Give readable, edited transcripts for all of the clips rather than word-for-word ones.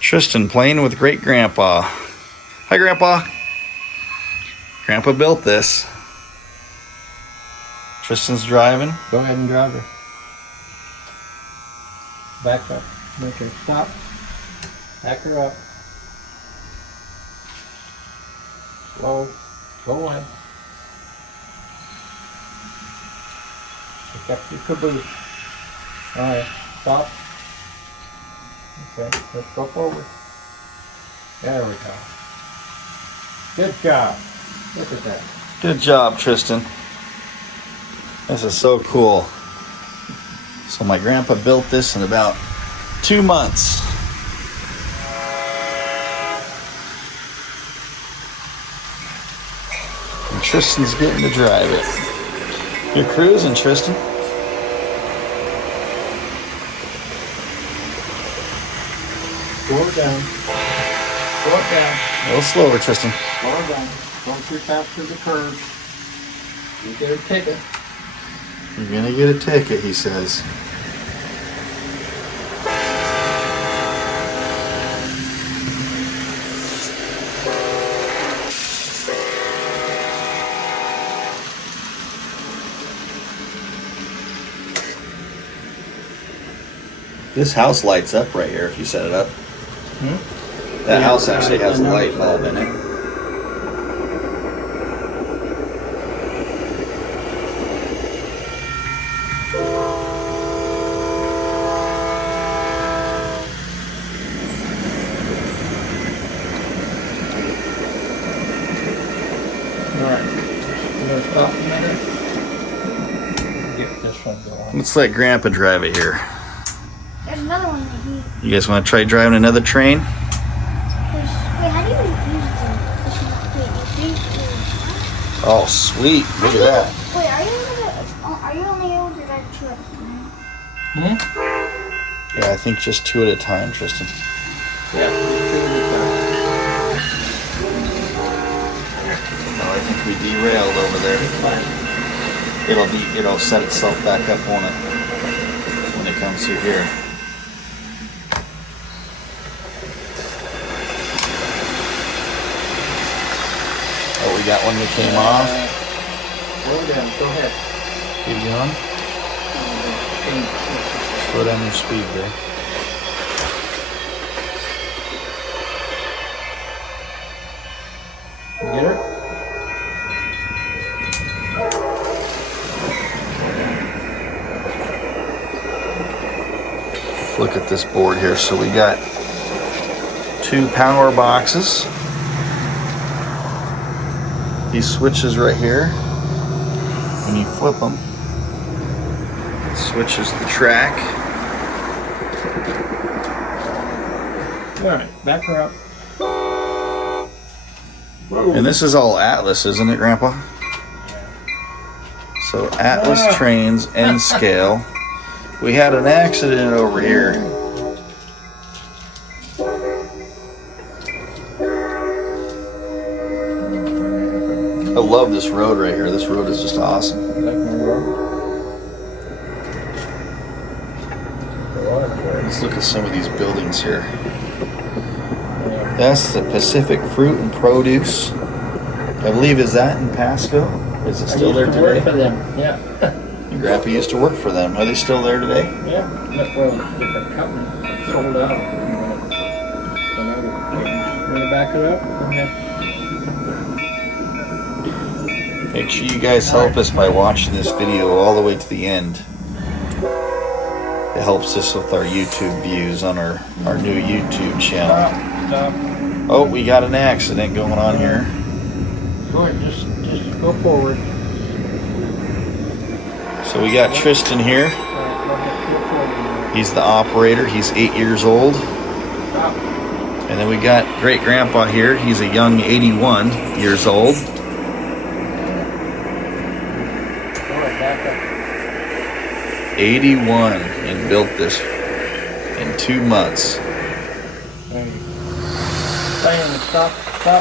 Tristan playing with great grandpa. Hi, Grandpa. Grandpa built this. Tristan's driving. Go ahead and drive her. Back up. Make her stop. Back her up. Slow. Go away. Pick up your caboose. Alright, stop. Okay, let's go forward. There we go. Good job. Look at that. Good job, Tristan. This is so cool. So my grandpa built this in about 2 months. And Tristan's getting to drive it. You're cruising, Tristan. Slow it down. Slow it down. A little slower, Tristan. Slow it down. Don't too fast through the curve. You get a ticket. You're gonna get a ticket, he says. This house lights up right here if you set it up. That house actually has a light bulb in it. Alright. You gonna stop a minute? Get this one going. Let's let Grandpa drive it here. There's another one that he... You guys want to try driving another train? Wait, how do you use the... Oh, sweet. Look at that. Wait, are you only able to drive two at a time? Yeah, I think just 2 at a time, Tristan. Yeah, No, I think we derailed over there. It'll set itself back up, won't it? When it comes through here. Oh, we got one that came off. slow down. Go ahead. Keep going. Slow down your speed there. Get her? Look at this board here. So we got 2 power boxes. These switches right here. When you flip them, it switches the track. Alright, back her up. And this is all Atlas, isn't it, Grandpa? So Atlas trains, N scale. We had an accident over here. I love this road right here. This road is just awesome. Let's look at some of these buildings here. That's the Pacific Fruit and Produce. I believe, is that in Pasco? Is it still there today? For them. Yeah. Your grandpa used to work for them. Are they still there today? Yeah. Well, different company sold out. I'm gonna back it up. Okay. Make sure you guys help us by watching this video all the way to the end. It helps us with our YouTube views on our new YouTube channel. Stop. Oh, we got an accident going on here. Go ahead, just go forward. So we got Tristan here. He's the operator. He's 8 years old. Stop. And then we got great grandpa here. He's a young 81 years old. Go ahead, back up. 81 and built this in 2 months. There you go. Stop. Okay.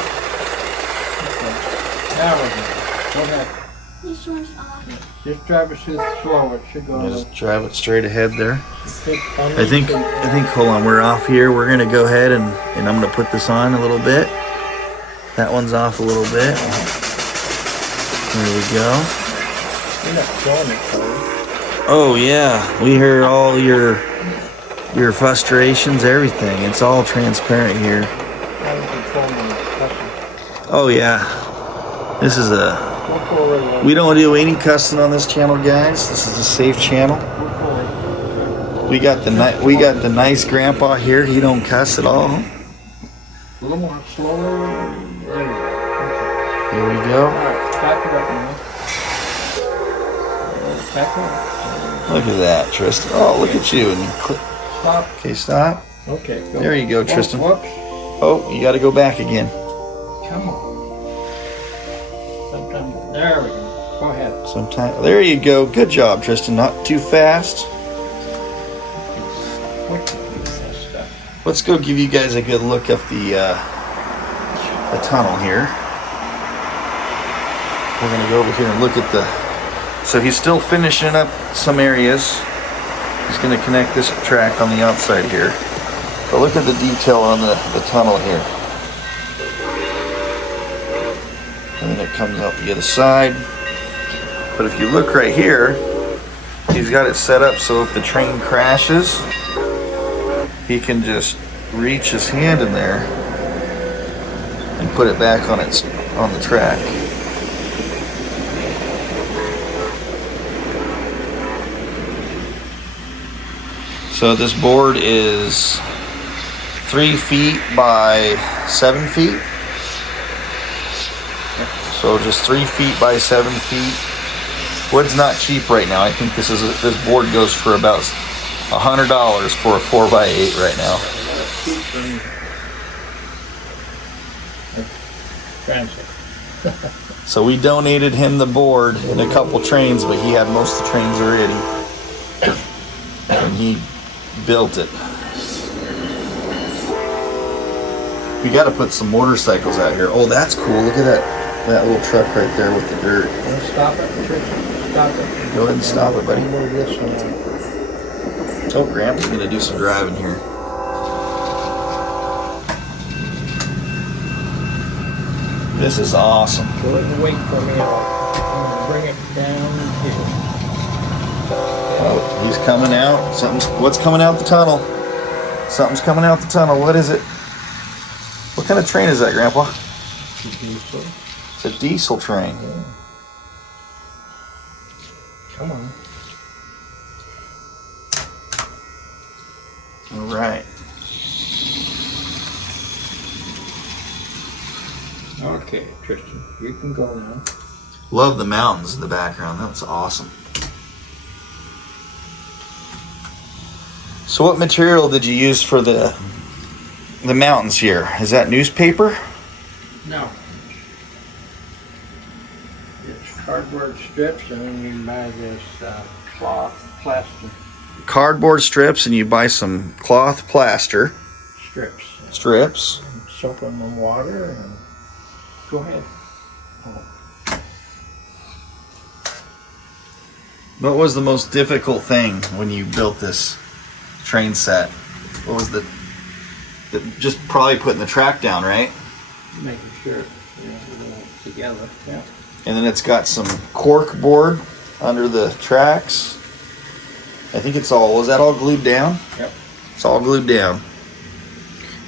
Now we're good. Go ahead. This one's off. Just drive it slow. It should go. Just drive it straight ahead there. I I think, hold on, we're off here. We're gonna go ahead and I'm gonna put this on a little bit. That one's off a little bit. There we go. You're not showing it, Cole. Oh yeah, we hear all your frustrations, everything. It's all transparent here. How you controlling the cussing? Oh yeah, this is We'll forward. we don't do any cussing on this channel, guys. This is a safe channel. We'll forward. We got the nice grandpa here. He don't cuss at all. A little more slower. There you go. Okay. Here we All go. right, back it up now. Back up. Look at that, Tristan. Oh, look at you. And you click. Stop. Okay, stop. Okay, go. There you go, Tristan. Whoops. Oh, you got to go back again. Come on. Sometimes. There we go. Go ahead. Sometime. There you go. Good job, Tristan. Not too fast. What is that stuff? Let's go give you guys a good look of the tunnel here. We're gonna go over here and look at the. So he's still finishing up some areas. He's gonna connect this track on the outside here. But look at the detail on the tunnel here. And then it comes out the other side. But if you look right here, he's got it set up so if the train crashes, he can just reach his hand in there and put it back on the track. So this board is 3 feet by 7 feet. So just 3 feet by 7 feet. Wood's not cheap right now. I think this board goes for about $100 for a 4x8 right now. Transit. So we donated him the board and a couple trains, but he had most of the trains already. And he built it. We got to put some motorcycles out here. Oh, that's cool. Look at that little truck right there with the dirt. Stop it, Tristan. Stop it. Go ahead and stop it, buddy. Move this one. Oh, Gramps gonna do some driving here. This is awesome. Go ahead and wait for me. I'm gonna bring it down here. Oh, he's coming out. What's coming out the tunnel? Something's coming out the tunnel. What is it? What kind of train is that, Grandpa? Diesel. It's a diesel train. Yeah. Come on. All right. Okay, Tristan, you can go now. Love the mountains in the background. That's awesome. So what material did you use for the mountains here? Is that newspaper? No. It's cardboard strips, and then you can buy this cloth plaster Cardboard strips, and you buy some cloth plaster strips. And soak them in water, and go ahead. What was the most difficult thing when you built this train set? What was just probably putting the track down, right? Making sure it's together. Yeah. And then it's got some cork board under the tracks. I think was that all glued down? Yep. It's all glued down.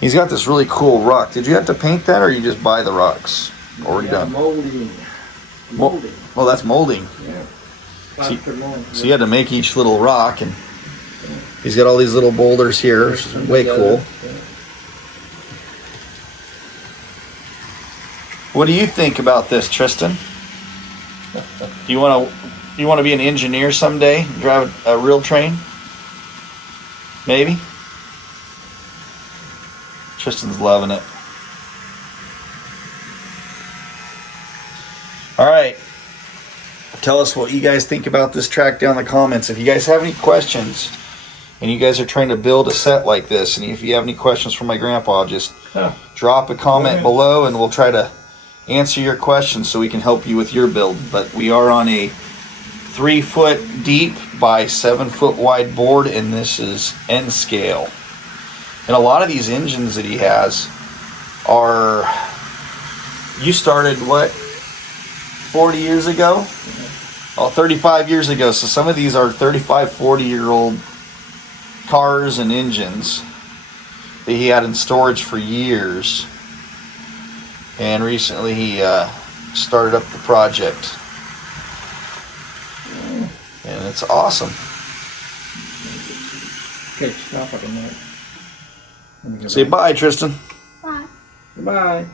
He's got this really cool rock. Did you have to paint that, or you just buy the rocks already done? Molding. Well, that's molding. Yeah. Plaster mold. So you had to make each little rock, and he's got all these little boulders here, which is way cool. Yeah. What do you think about this, Tristan? Do you want to be an engineer someday? Drive a real train? Maybe? Tristan's loving it. All right. Tell us what you guys think about this track down in the comments. If you guys have any questions and you guys are trying to build a set like this, and if you have any questions for my grandpa, just drop a comment below and we'll try to answer your questions so we can help you with your build. But we are on a 3 foot deep by 7 foot wide board, and this is N scale. And a lot of these engines that he has are, you started what, 40 years ago? Oh, 35 years ago. So some of these are 35, 40-year-old cars and engines that he had in storage for years. And recently he started up the project. And it's awesome. Okay, stop it a minute. Let me go Say back. bye, Tristan. Bye. Goodbye.